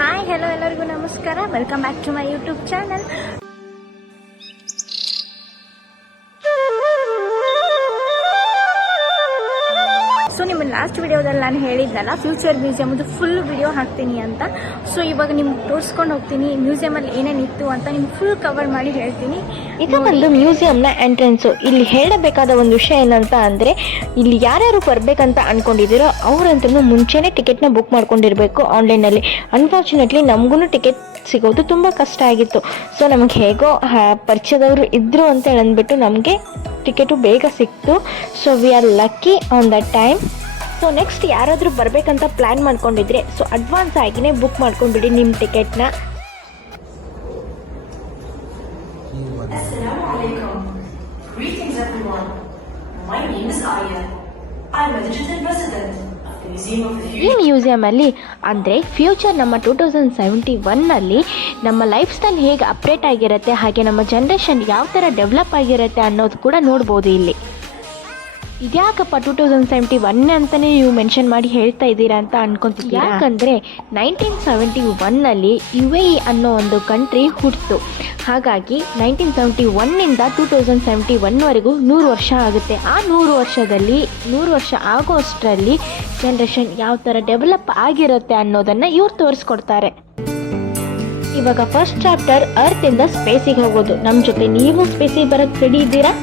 Hi hello ಎಲ್ಲರಿಗೂ ನಮಸ್ಕಾರ. Welcome back to my YouTube channel. So ನಿಮ್ಮ ಲಾಸ್ಟ್ ವಿಡಿಯೋದಲ್ಲಿ ನಾನು ಹೇಳಿದ್ನಲ್ಲ ಫ್ಯೂಚರ್ ಮ್ಯೂಸಿಯಮ್ದು ಫುಲ್ ವಿಡಿಯೋ ಹಾಕ್ತೀನಿ ಅಂತ. ಸೊ ಇವಾಗ ನಿಮ್ಗೆ ತೋರಿಸ್ಕೊಂಡು ಹೋಗ್ತೀನಿ ಮ್ಯೂಸಿಯಮಲ್ಲಿ ಏನೇನಿತ್ತು ಅಂತ ನಿಮ್ಗೆ ಫುಲ್ ಕವರ್ ಮಾಡಿ ಹೇಳ್ತೀನಿ. ಇದು ಒಂದು ಮ್ಯೂಸಿಯಂನ ಎಂಟ್ರೆನ್ಸು. ಇಲ್ಲಿ ಹೇಳಬೇಕಾದ ಒಂದು ವಿಷಯ ಏನಂತ ಅಂದರೆ, ಇಲ್ಲಿ ಯಾರ್ಯಾರು ಬರಬೇಕಂತ ಅಂದ್ಕೊಂಡಿದ್ದೀರೋ ಅವರಂತೂ ಮುಂಚೆನೇ ಟಿಕೆಟ್ನ ಬುಕ್ ಮಾಡ್ಕೊಂಡಿರಬೇಕು ಆನ್ಲೈನಲ್ಲಿ. ಅನ್ಫಾರ್ಚುನೇಟ್ಲಿ ನಮಗೂ ಟಿಕೆಟ್ ಸಿಗೋದು ತುಂಬ ಕಷ್ಟ ಆಗಿತ್ತು. ಸೊ ನಮಗೆ ಹೇಗೋ ಪರಿಚಯದವರು ಇದ್ದರು ಅಂತ ಅಂದ್ಬಿಟ್ಟು ನಮಗೆ ಟಿಕೆಟು ಬೇಗ ಸಿಕ್ತು. So we are lucky on that time. So next ಯಾರಾದರೂ ಬರಬೇಕಂತ ಪ್ಲ್ಯಾನ್ ಮಾಡ್ಕೊಂಡಿದ್ರೆ ಸೊ ಅಡ್ವಾನ್ಸ್ ಆಗಿನೇ ಬುಕ್ ಮಾಡ್ಕೊಂಡ್ಬಿಡಿ ನಿಮ್ಮ ಟಿಕೆಟ್ನ. Assalamu alaikum. Greetings everyone. My name is Aya. I'm a digital resident of the Museum of the ಈ Future. ಮ್ಯೂಸಿಯಮಲ್ಲಿ ಅಂದರೆ future ನಮ್ಮ 2071ನಲ್ಲಿ ನಮ್ಮ life style ಹೇಗೆ ಅಪ್ಡೇಟ್ ಆಗಿರುತ್ತೆ, ಹಾಗೆ ನಮ್ಮ ಜನ್ರೇಷನ್ ಯಾವ ಥರ ಡೆವಲಪ್ ಆಗಿರುತ್ತೆ ಅನ್ನೋದು ಕೂಡ ನೋಡ್ಬೋದು ಇಲ್ಲಿ. ಇದ್ಯಾಕಪ್ಪ 2071 ಅಂತಲೇ ನೀವು ಮೆನ್ಷನ್ ಮಾಡಿ ಹೇಳ್ತಾ ಇದ್ದೀರಾ ಅಂತ ಅನ್ಕೊಂತಿದ್ದೀರಾ? ಯಾಕಂದರೆ 1971ನಲ್ಲಿ UAE ಅನ್ನೋ ಒಂದು ಕಂಟ್ರಿ ಹುಟ್ಟಿತು. ಹಾಗಾಗಿ 1971ನಿಂದ 2071ವರೆಗೂ 100 ವರ್ಷ ಆಗುತ್ತೆ. ಆ 100 ವರ್ಷದಲ್ಲಿ 100 ವರ್ಷ ಆಗೋಷ್ಟರಲ್ಲಿ ಜನ್ರೇಷನ್ ಯಾವ ಥರ ಡೆವಲಪ್ ಆಗಿರುತ್ತೆ ಅನ್ನೋದನ್ನು ಇವ್ರು ತೋರಿಸ್ಕೊಡ್ತಾರೆ. ಇವಾಗ ಫಸ್ಟ್ ಚಾಪ್ಟರ್ ಅರ್ತಿಂದ ಸ್ಪೇಸಿಗೆ ಹೋಗೋದು. ನಮ್ಮ ಜೊತೆ ನೀವು ಸ್ಪೇಸಿಗೆ ಬರೋಕ್ಕೆ ರೆಡಿ ಇದ್ದೀರಾ?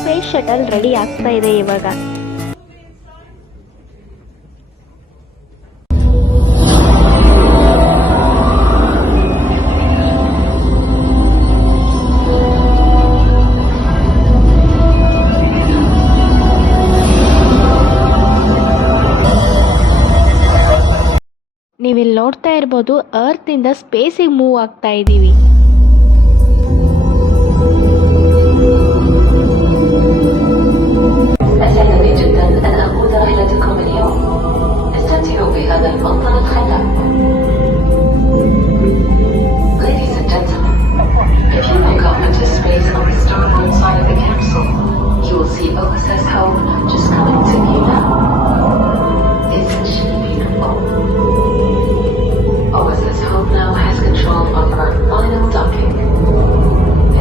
ಸ್ಪೇಸ್ ಶಟಲ್ ರೆಡಿ ಆಗ್ತಾ ಇದೆ ಇವಾಗ. ನೀವಿಲ್ಲಿ ನೋಡ್ತಾ ಇರ್ಬೋದು, ಅರ್ತಿಂದ ಸ್ಪೇಸಿಗೆ ಮೂವ್ ಆಗ್ತಾ ಇದ್ದೀವಿ. أسعدني جدا أن أكون رحلتكم اليوم. استمتعوا بهذا المنظر الخلاب. Ladies and gentlemen, if you look up into space on the starboard side of the capsule, you will see OSS Hope just coming to you now. Isn't she beautiful? OSS Hope now has control of our final docking.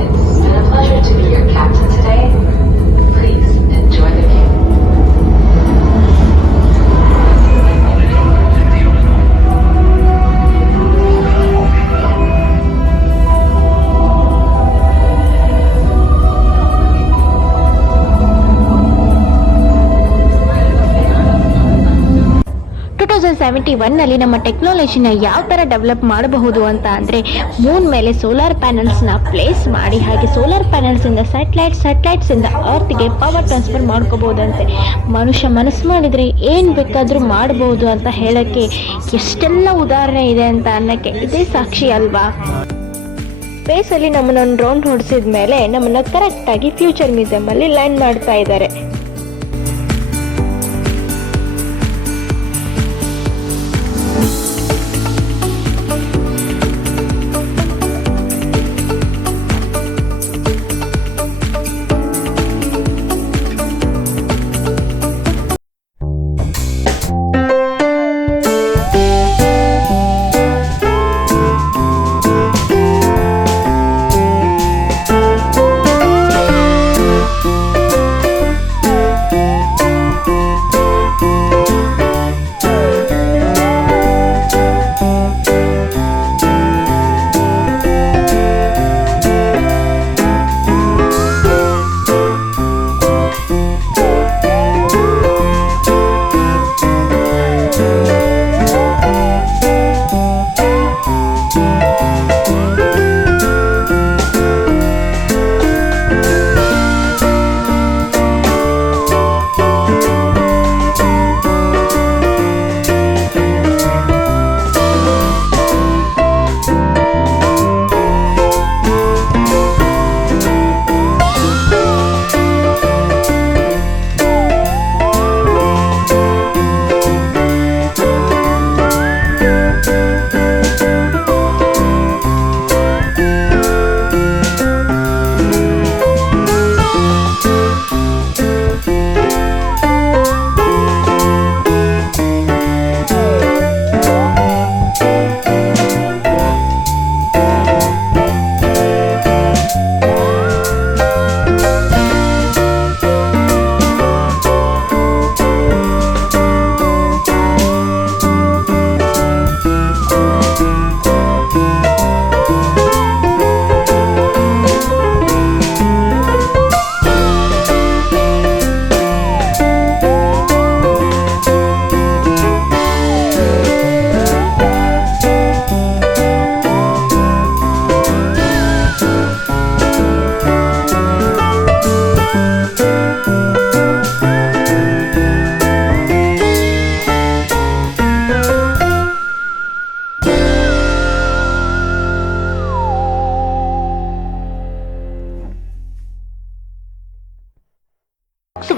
It's been a pleasure to be your captain today. Please enjoy the view. ನಲ್ಲಿ ನಮ್ಮ ಟೆಕ್ನಾಲಜಿನ ಯಾವ ಥರ develop ಮಾಡಬಹುದು ಅಂತ ಅಂದರೆ, Moon ಮೇಲೆ solar ಪ್ಯಾನಲ್ಸ್ನ place ಮಾಡಿ, ಹಾಗೆ ಸೋಲಾರ್ ಪ್ಯಾನಲ್ಸಿಂದ ಸ್ಯಾಟಲೈಟ್ಸಿಂದ ಅರ್ತ್ಗೆ ಪವರ್ ಟ್ರಾನ್ಸ್ಫರ್ ಮಾಡ್ಕೋಬೋದಂತೆ. ಮನುಷ್ಯ ಮನಸ್ಸು ಮಾಡಿದರೆ ಏನು ಬೇಕಾದರೂ ಮಾಡಬಹುದು ಅಂತ ಹೇಳೋಕ್ಕೆ ಎಷ್ಟೆಲ್ಲ ಉದಾಹರಣೆ ಇದೆ ಅಂತ ಅನ್ನೋಕ್ಕೆ ಇದೇ ಸಾಕ್ಷಿ ಅಲ್ವಾ? ಸ್ಪೇಸಲ್ಲಿ ನಮ್ಮನ್ನೊಂದು ರೌಂಡ್ ಹೊಡಿಸಿದ ಮೇಲೆ ನಮ್ಮನ್ನು ಕರೆಕ್ಟಾಗಿ ಫ್ಯೂಚರ್ ಮ್ಯೂಸಿಯಮಲ್ಲಿ ಲ್ಯಾಂಡ್ ಮಾಡ್ತಾ ಇದ್ದಾರೆ.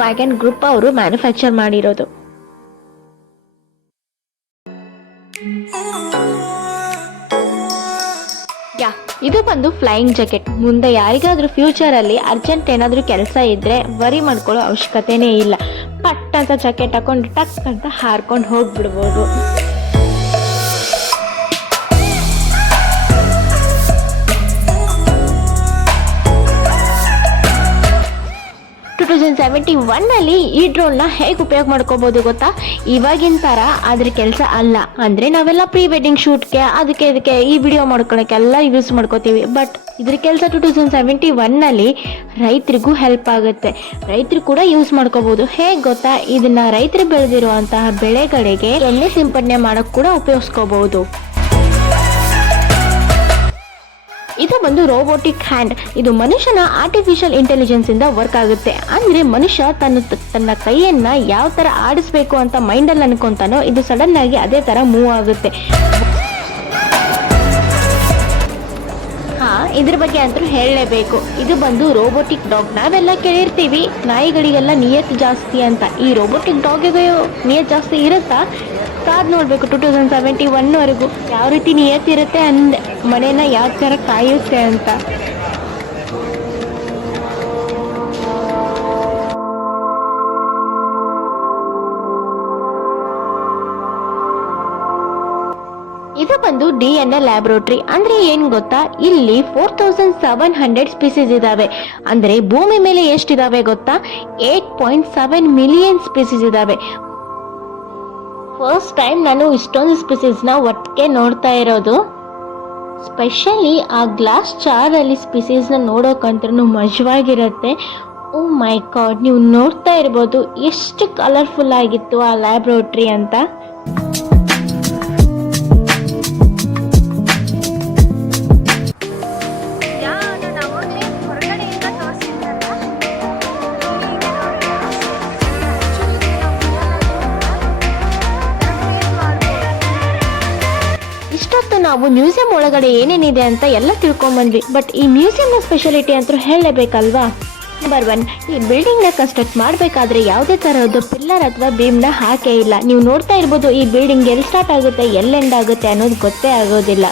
ವ್ಯಾಗನ್ ಗ್ರೂಪ್ ಅವರು ಮ್ಯಾನುಫ್ಯಾಕ್ಚರ್ ಮಾಡಿರೋದು. ಇದು ಬಂದು ಫ್ಲೈಯಿಂಗ್ ಜಾಕೆಟ್. ಮುಂದೆ ಯಾರಿಗಾದ್ರೂ ಫ್ಯೂಚರ್ ಅಲ್ಲಿ ಅರ್ಜೆಂಟ್ ಏನಾದ್ರೂ ಕೆಲಸ ಇದ್ರೆ ವರಿ ಮಾಡ್ಕೊಳ್ಳೋ ಅವಶ್ಯಕತೆನೇ ಇಲ್ಲ. ಪಟ್ ಅಂತ ಜಾಕೆಟ್ ಹಾಕೊಂಡು ಟಕ್ ಅಂತ ಹಾರ್ಕೊಂಡು ಹೋಗ್ಬಿಡ್ಬೋದು. 2071 ಈ ಡ್ರೋನ್ನ ಹೇಗೆ ಉಪಯೋಗ ಮಾಡ್ಕೋಬಹುದು ಗೊತ್ತಾ? ಇವಾಗಿನ ತರ ಅದ್ರ ಕೆಲಸ ಅಲ್ಲ. ಅಂದ್ರೆ ನಾವೆಲ್ಲ ಪ್ರೀ ವೆಡ್ಡಿಂಗ್ ಶೂಟ್ಗೆ ಅದಕ್ಕೆ ಈ ವಿಡಿಯೋ ಮಾಡ್ಕೊಳಕ್ಕೆಲ್ಲ ಯೂಸ್ ಮಾಡ್ಕೋತೀವಿ. ಬಟ್ ಇದ್ರ ಕೆಲಸ 2071 ರೈತರಿಗೂ ಹೆಲ್ಪ್ ಆಗುತ್ತೆ. ರೈತರು ಕೂಡ ಯೂಸ್ ಮಾಡ್ಕೋಬಹುದು. ಹೇಗೆ ಗೊತ್ತಾ? ಇದನ್ನ ರೈತರು ಬೆಳೆದಿರುವಂತಹ ಬೆಳೆಗಳಿಗೆ ಎಣ್ಣೆ ಸಿಂಪಡಣೆ ಮಾಡಕ್ ಕೂಡ ಉಪಯೋಗಿಸ್ಕೋಬಹುದು. ಇದು ಬಂದು ರೋಬೋಟಿಕ್ ಹ್ಯಾಂಡ್. ಇದು ಮನುಷ್ಯನ ಆರ್ಟಿಫಿಷಿಯಲ್ ಇಂಟೆಲಿಜೆನ್ಸ್ ಇಂದ ವರ್ಕ್ ಆಗುತ್ತೆ. ಅಂದ್ರೆ ಮನುಷ್ಯ ತನ್ನ ಕೈಯನ್ನ ಯಾವ ತರ ಆಡಿಸ್ಬೇಕು ಅಂತ ಮೈಂಡ್ ಅಲ್ಲಿ ಅನ್ಕೊಂತಾನೋ ಇದು ಸಡನ್ ಆಗಿ ಅದೇ ತರ ಮೂವ್ ಆಗುತ್ತೆ. ಇದ್ರ ಬಗ್ಗೆ ಅಂತೂ ಹೇಳಲೇಬೇಕು. ಇದು ಬಂದು ರೋಬೋಟಿಕ್ ಡಾಗ್. ನಾವೆಲ್ಲ ಕೇಳಿರ್ತೀವಿ ನಾಯಿಗಳಿಗೆಲ್ಲ ನಿಯತ್ ಜಾಸ್ತಿ ಅಂತ. ಈ ರೋಬೋಟಿಕ್ ಡಾಗಿಗೆ ನಿಯತ್ ಜಾಸ್ತಿ ಇರುತ್ತಾ? ಕಾದ್ ನೋಡ್ಬೇಕು 2071 ವರೆಗೂ ಯಾವ ರೀತಿ ನಿಯತ್ ಇರುತ್ತೆ ಅಂದೆ ಮನೇನ ಯಾವ ತರ ಕಾಯುತ್ತೆ ಅಂತ. ಇದು ಬಂದು DNA ಲ್ಯಾಬ್ರೋಟರಿ. ಅಂದ್ರೆ ಏನ್ ಗೊತ್ತಾ? ಇಲ್ಲಿ 4700 ಸ್ಪೀಸೀಸ್ ಇದಾವೆ. ಅಂದ್ರೆ ಭೂಮಿ ಮೇಲೆ ಎಷ್ಟಿದಾವೆ ಗೊತ್ತಾ? 8.7 ಮಿಲಿಯನ್ ಸ್ಪೀಸೀಸ್ ಇದಾವೆ. ಫಸ್ಟ್ ಟೈಮ್ ನಾನು ಇಷ್ಟೊಂದು ಸ್ಪೀಸೀಸ್ ನ ಒಟ್ಟಿಗೆ ನೋಡ್ತಾ ಇರೋದು. ಸ್ಪೆಷಲಿ ಆ ಗ್ಲಾಸ್ ಜಾರ್ ಅಲ್ಲಿ ಸ್ಪೀಸೀಸ್ ನ ನೋಡೋಕಂತೂ ಮಜವಾಗಿರುತ್ತೆ. ಓ ಮೈ ಗಾಡ್, ನೀವು ನೋಡ್ತಾ ಇರ್ಬೋದು ಎಷ್ಟು ಕಲರ್ಫುಲ್ ಆಗಿತ್ತು ಆ ಲ್ಯಾಬ್ರೋಟರಿ ಅಂತ. ಇಷ್ಟೊತ್ತು ನಾವು ಮ್ಯೂಸಿಯಂ ಒಳಗಡೆ ಏನೇನಿದೆ ಅಂತ ಎಲ್ಲ ತಿಳ್ಕೊಂಡ್ಬಂದ್ವಿ. ಬಟ್ ಈ ಮ್ಯೂಸಿಯಂ ನ ಸ್ಪೆಷಾಲಿಟಿ ಅಂತೂ ಹೇಳಲೇಬೇಕಲ್ವಾ? ನಂಬರ್ 1, ಈ ಬಿಲ್ಡಿಂಗ್ ನ ಕನ್ಸ್ಟ್ರಕ್ಟ್ ಮಾಡಬೇಕಾದ್ರೆ ಯಾವುದೇ ತರಹದ ಪಿಲ್ಲರ್ ಅಥವಾ ಬೀಮ್ ನ ಹಾಕೇ ಇಲ್ಲ. ನೀವು ನೋಡ್ತಾ ಇರ್ಬೋದು ಈ ಬಿಲ್ಡಿಂಗ್ ಎಲ್ಲಿ ಸ್ಟಾರ್ಟ್ ಆಗುತ್ತೆ ಎಲ್ಲಿ ಎಂಡ್ ಆಗುತ್ತೆ ಅನ್ನೋದು ಗೊತ್ತೇ ಆಗೋದಿಲ್ಲ.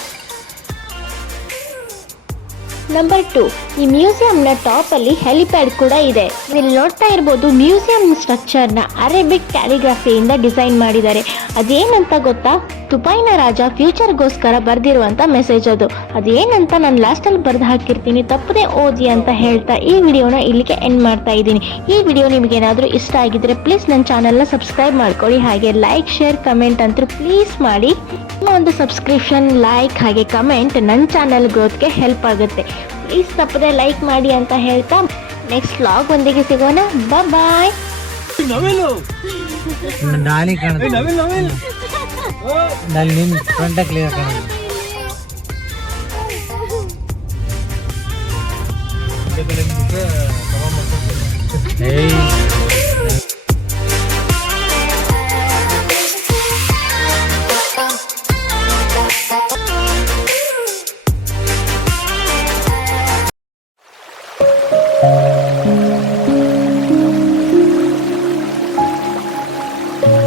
ನಂಬರ್ 2, ಈ ಮ್ಯೂಸಿಯಂ ನ ಟಾಪ್ ಅಲ್ಲಿ ಹೆಲಿಪ್ಯಾಡ್ ಕೂಡ ಇದೆ. ಇಲ್ಲಿ ನೋಡ್ತಾ ಇರ್ಬೋದು ಮ್ಯೂಸಿಯಂ ಸ್ಟ್ರಕ್ಚರ್ ನ ಅರೇಬಿಕ್ ಕ್ಯಾಲಿಗ್ರಫಿಯಿಂದ ಡಿಸೈನ್ ಮಾಡಿದ್ದಾರೆ. ಅದೇನಂತ ಗೊತ್ತಾ? ತುಪೈನ ರಾಜ ಫ್ಯೂಚರ್ಗೋಸ್ಕರ ಬರ್ದಿರುವಂತ ಮೆಸೇಜ್ ಅದು. ಅದೇನಂತ ನಾನು ಲಾಸ್ಟ್ ಅಲ್ಲಿ ಬರ್ದು ಹಾಕಿರ್ತೀನಿ, ತಪ್ಪದೆ ಓದಿ ಅಂತ ಹೇಳ್ತಾ ಈ ವಿಡಿಯೋನ ಇಲ್ಲಿಗೆ ಎಂಡ್ ಮಾಡ್ತಾ ಇದ್ದೀನಿ. ಈ ವಿಡಿಯೋ ನಿಮ್ಗೆ ಏನಾದ್ರೂ ಇಷ್ಟ ಆಗಿದ್ರೆ ಪ್ಲೀಸ್ ನನ್ನ ಚಾನೆಲ್ನ ಸಬ್ಸ್ಕ್ರೈಬ್ ಮಾಡ್ಕೊಳ್ಳಿ. ಹಾಗೆ ಲೈಕ್, ಶೇರ್, ಕಮೆಂಟ್ ಅಂತೂ ಪ್ಲೀಸ್ ಮಾಡಿ. ನಿಮ್ಮ ಒಂದು ಸಬ್ಸ್ಕ್ರಿಪ್ಷನ್, ಲೈಕ್ ಹಾಗೆ ಕಮೆಂಟ್ ನನ್ನ ಚಾನೆಲ್ ಗ್ರೋತ್ಗೆ ಹೆಲ್ಪ್ ಆಗುತ್ತೆ. ಪ್ಲೀಸ್ ತಪ್ಪದೆ ಲೈಕ್ ಮಾಡಿ ಅಂತ ಹೇಳ್ತಾ ನೆಕ್ಸ್ಟ್ ವ್ಲಾಗ್ ಒಂದಿಗೆ ಸಿಗೋಣ. ಬಾಯ್. ನಿಮ್ ಫ್ರಂಟ್ ಕ್ಲಿಯರ್ ಕಾಣ.